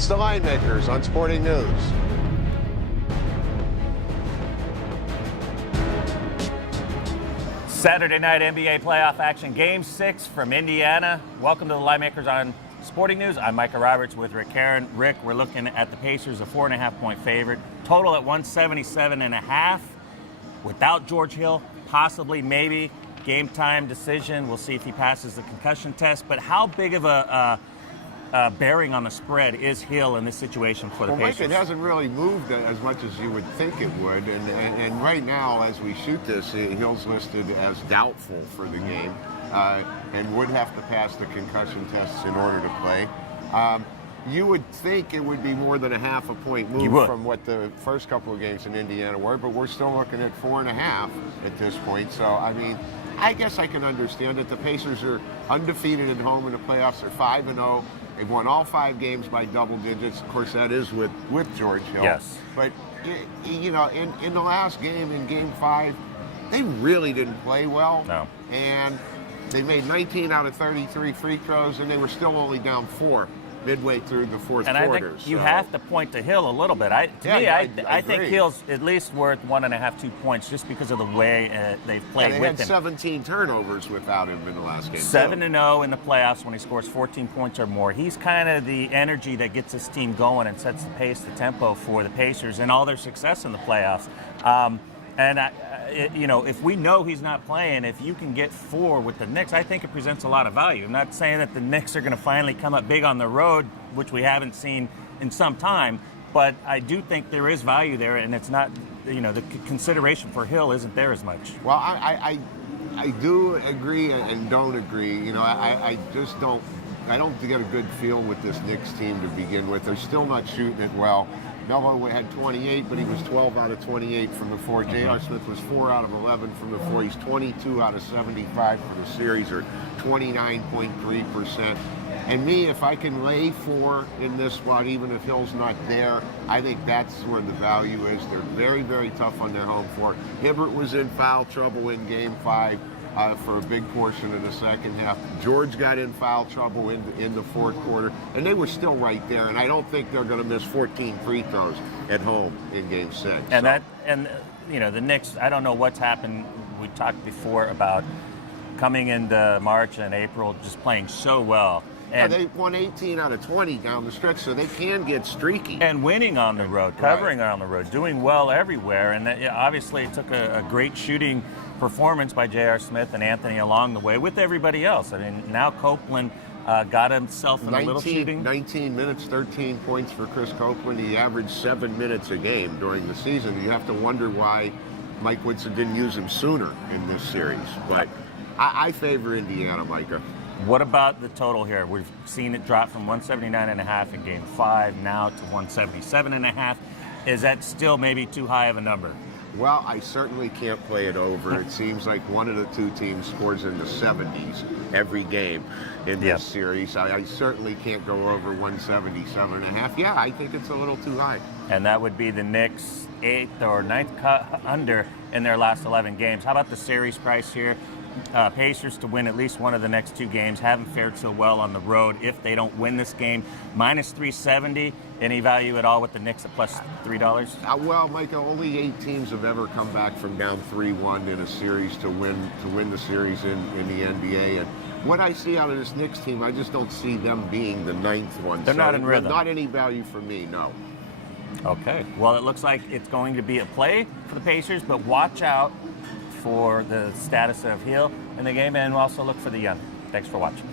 It's the Linemakers on Sporting News. Saturday night NBA playoff action, Game 6 from Indiana. Welcome to the Linemakers on Sporting News. I'm Micah Roberts with Rick Karen. Rick, we're looking at the Pacers, a 4.5-point favorite. Total at 177.5. Without George Hill, possibly, maybe, game time decision. We'll see if he passes the concussion test. But how big of a bearing on the spread is Hill in this situation for the Pacers? Mike, it hasn't really moved as much as you would think it would. And right now, as we shoot this, Hill's listed as doubtful for the game and would have to pass the concussion tests in order to play. You would think it would be more than a half a point move from what the first couple of games in Indiana were, but we're still looking at 4.5 at this point. So, I mean, I guess I can understand it. The Pacers are undefeated at home in the playoffs. They're 5-0. They've won all 5 games by double digits. Of course, that is with George Hill. Yes. But, you know, in the last game, in Game 5, they really didn't play well. No. And they made 19 out of 33 free throws, and they were still only down 4 midway through the fourth quarter. And I think you have to point to Hill a little bit. I think Hill's at least worth 1.5, 2 points just because of the way they've played with him. They had 17 turnovers without him in the last game. 7-0 in the playoffs when he scores 14 points or more. He's kind of the energy that gets his team going and sets the pace, the tempo for the Pacers and all their success in the playoffs. You know, if we know he's not playing, if you can get 4 with the Knicks, I think it presents a lot of value. I'm not saying that the Knicks are going to finally come up big on the road, which we haven't seen in some time, but I do think there is value there, and it's not, you know, the consideration for Hill isn't there as much. Well, I do agree and don't agree. You know, I just don't. I don't get a good feel with this Knicks team to begin with. They're still not shooting it well. Melo had 28, but he was 12 out of 28 from the floor. J.R. Smith was 4 out of 11 from the floor. He's 22 out of 75 for the series, or 29.3%. And me, if I can lay 4 in this spot, even if Hill's not there, I think that's where the value is. They're very, very tough on their home floor. Hibbert was in foul trouble in Game 5. For a big portion of the second half. George got in foul trouble in the fourth quarter, and they were still right there, and I don't think they're going to miss 14 free throws at home in Game 6. And you know, the Knicks, I don't know what's happened. We talked before about coming into March and April just playing so well. And they won 18 out of 20 down the stretch, so they can get streaky. And winning on the road, covering on the road, doing well everywhere. And obviously it took a great shooting performance by J.R. Smith and Anthony along the way with everybody else. I mean, now Copeland got himself in a little shooting. 19 minutes, 13 points for Chris Copeland. He averaged 7 minutes a game during the season. You have to wonder why Mike Woodson didn't use him sooner in this series. But I favor Indiana, Micah. What about the total here? We've seen it drop from 179.5 in Game 5 now to 177.5. Is that still maybe too high of a number? Well, I certainly can't play it over. It seems like one of the two teams scores in the 70s every game in this series. I certainly can't go over 177.5. Yeah, I think it's a little too high. And that would be the Knicks' 8th or 9th under in their last 11 games. How about the series price here? Pacers to win at least one of the next 2 games. Haven't fared so well on the road. If they don't win this game, minus 370. Any value at all with the Knicks at plus $3? Well, Micah, only 8 teams have ever come back from down 3-1 in a series to win the series in the NBA. And what I see out of this Knicks team, I just don't see them being the 9th one. They're not in rhythm. Not any value for me, no. Okay. Well, it looks like it's going to be a play for the Pacers, but watch out for the status of Hill in the game, and also look for the young. Thanks for watching.